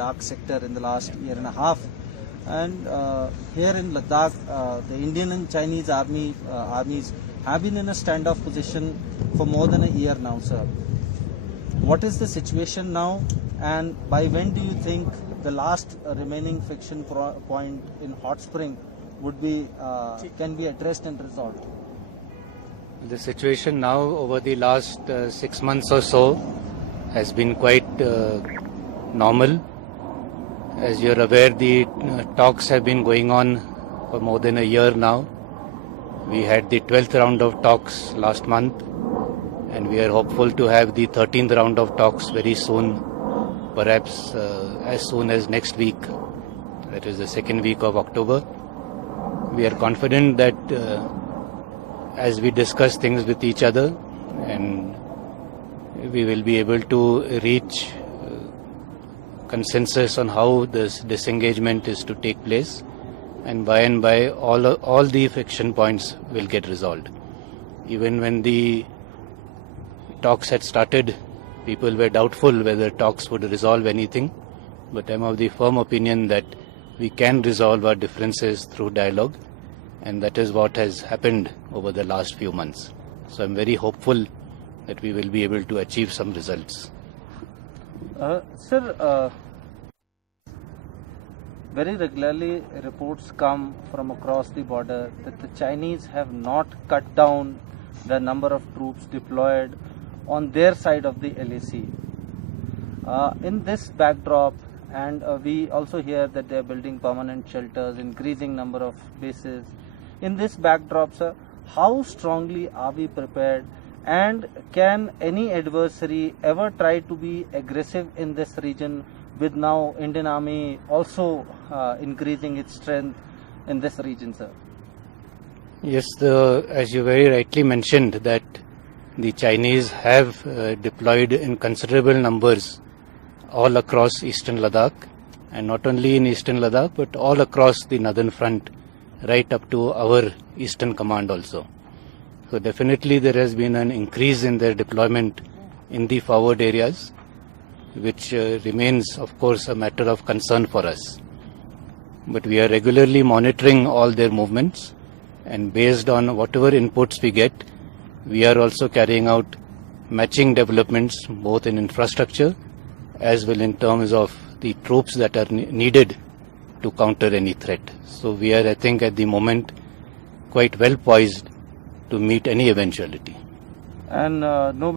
Ladakh sector in the last year and a half. And here in Ladakh, the Indian and Chinese armies have been in a standoff position for more than a year now, sir. What is the situation now, and by when do you think the last remaining friction point in Hot Spring would be can be addressed and resolved? The situation now over the last 6 months or so has been quite normal. As you're aware, the talks have been going on for more than a year now. We had the 12th round of talks last month, and we are hopeful to have the 13th round of talks very soon, perhaps as soon as next week, that is the second week of October. We are confident that as we discuss things with each other, and we will be able to reach consensus on how this disengagement is to take place, and by all the friction points will get resolved. Even when the talks had started, people were doubtful whether talks would resolve anything, but I'm of the firm opinion that we can resolve our differences through dialogue, and that is what has happened over the last few months. So I'm very hopeful that we will be able to achieve some results. Sir, very regularly reports come from across the border that the Chinese have not cut down the number of troops deployed on their side of the LAC. In this backdrop, and we also hear that they are building permanent shelters, increasing number of bases. In this backdrop, sir, how strongly are we prepared, and can any adversary ever try to be aggressive in this region, with now Indian Army also increasing its strength in this region, sir? Yes, as you very rightly mentioned, that the Chinese have deployed in considerable numbers all across eastern Ladakh, and not only in eastern Ladakh but all across the northern front, right up to our eastern command also. So definitely there has been an increase in their deployment in the forward areas, which remains of course a matter of concern for us. But we are regularly monitoring all their movements, and based on whatever inputs we get, we are also carrying out matching developments both in infrastructure as well in terms of the troops that are needed to counter any threat. So we are, I think, at the moment quite well poised to meet any eventuality. And no